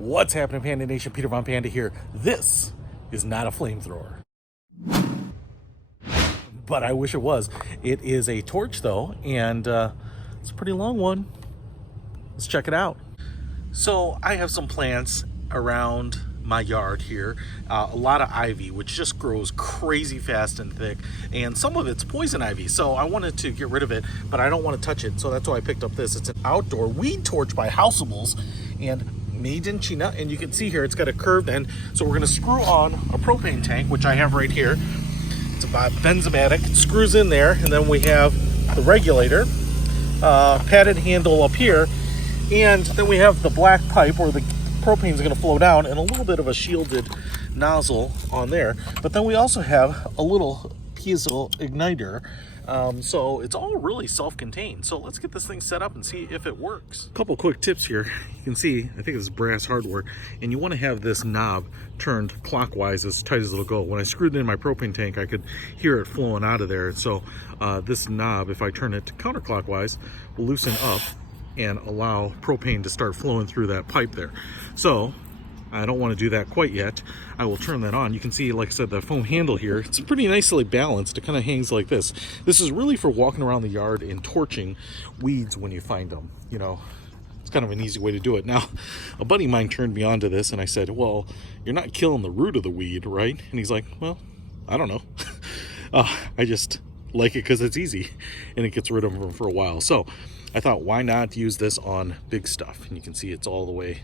What's happening, Panda Nation? Peter Von Panda here. This is not a flamethrower, but I wish it was. It is a torch though, and it's a pretty long one. Let's check it out. So I have some plants around my yard here, a lot of ivy, which just grows crazy fast and thick, and some of it's poison ivy, so I wanted to get rid of it, but I don't want to touch it, so that's why I picked up this. It's an outdoor weed torch by Houseables and made in China, and you can see here it's got a curved end, so we're going to screw on a propane tank, which I have right here. It's about benzomatic. It screws in there, and then we have the regulator, padded handle up here, and then we have the black pipe where the propane is going to flow down, and a little bit of a shielded nozzle on there. But then we also have a little piezo igniter, so it's all really self-contained. So let's get this thing set up and see if it works. A couple quick tips here. You can see, I think it's brass hardware, and you want to have this knob turned clockwise as tight as it'll go. When I screwed it in my propane tank, I could hear it flowing out of there. So this knob, if I turn it counterclockwise, will loosen up and allow propane to start flowing through that pipe there. So I don't want to do that quite yet. I will turn that on. You can see, like I said, the foam handle here, it's pretty nicely balanced. It kind of hangs like this. This is really for walking around the yard and torching weeds when you find them. You know, it's kind of an easy way to do it. Now, a buddy of mine turned me on to this, and I said, well, you're not killing the root of the weed, right? And he's like, well, I don't know. I just like it because it's easy and it gets rid of them for a while. So I thought, why not use this on big stuff? And you can see it's all the way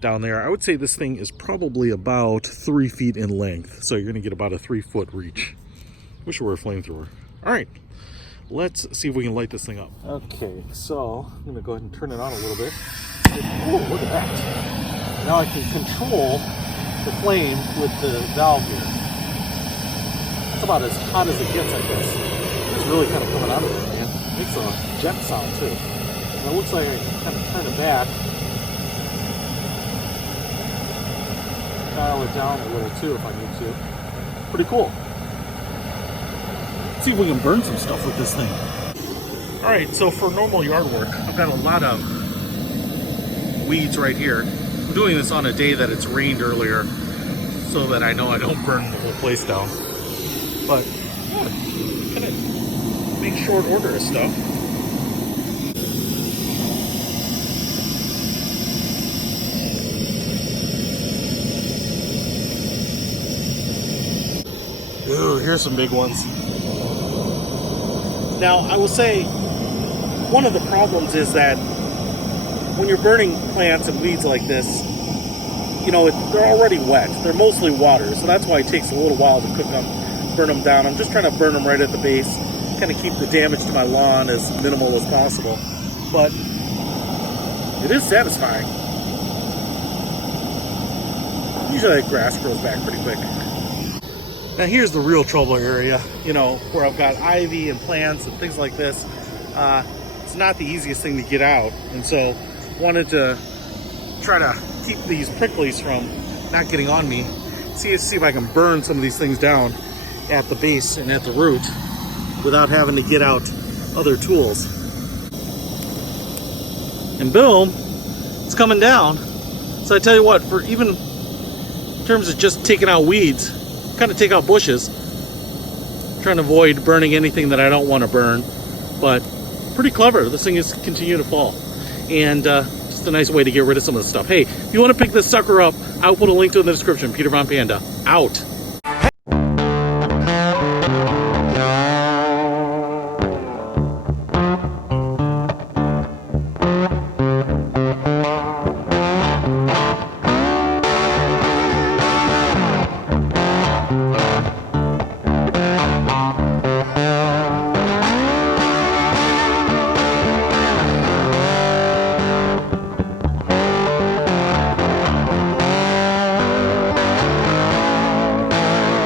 down there. I would say this thing is probably about 3 feet in length. So you're gonna get about a 3-foot reach. Wish it were a flamethrower. All right, let's see if we can light this thing up. Okay, so I'm gonna go ahead and turn it on a little bit. Oh, look at that. Now I can control the flame with the valve here. That's about as hot as it gets, I guess. It's really kind of coming out of it, man. It makes a jet sound too. And it looks like I can kind of turn it back. Dial it down a little too if I need to. Pretty cool. Let's see if we can burn some stuff with this thing. Alright, so for normal yard work, I've got a lot of weeds right here. I'm doing this on a day that it's rained earlier so that I know I don't burn the whole place down. But yeah, kind of make short order of stuff. Ooh, here's some big ones. Now, I will say, one of the problems is that when you're burning plants and weeds like this, you know, they're already wet. They're mostly water, so that's why it takes a little while to cook them, burn them down. I'm just trying to burn them right at the base, kind of keep the damage to my lawn as minimal as possible. But it is satisfying. Usually the grass grows back pretty quick. Now here's the real trouble area, you know, where I've got ivy and plants and things like this. It's not the easiest thing to get out, and so wanted to try to keep these pricklies from not getting on me. See if I can burn some of these things down at the base and at the root without having to get out other tools. And boom, it's coming down. So I tell you what, for even in terms of just taking out weeds, kind of take out bushes, trying to avoid burning anything that I don't want to burn, but pretty clever. This thing is continuing to fall, and just a nice way to get rid of some of the stuff. Hey, if you want to pick this sucker up, I'll put a link to it in the description. Peter Von Panda, out.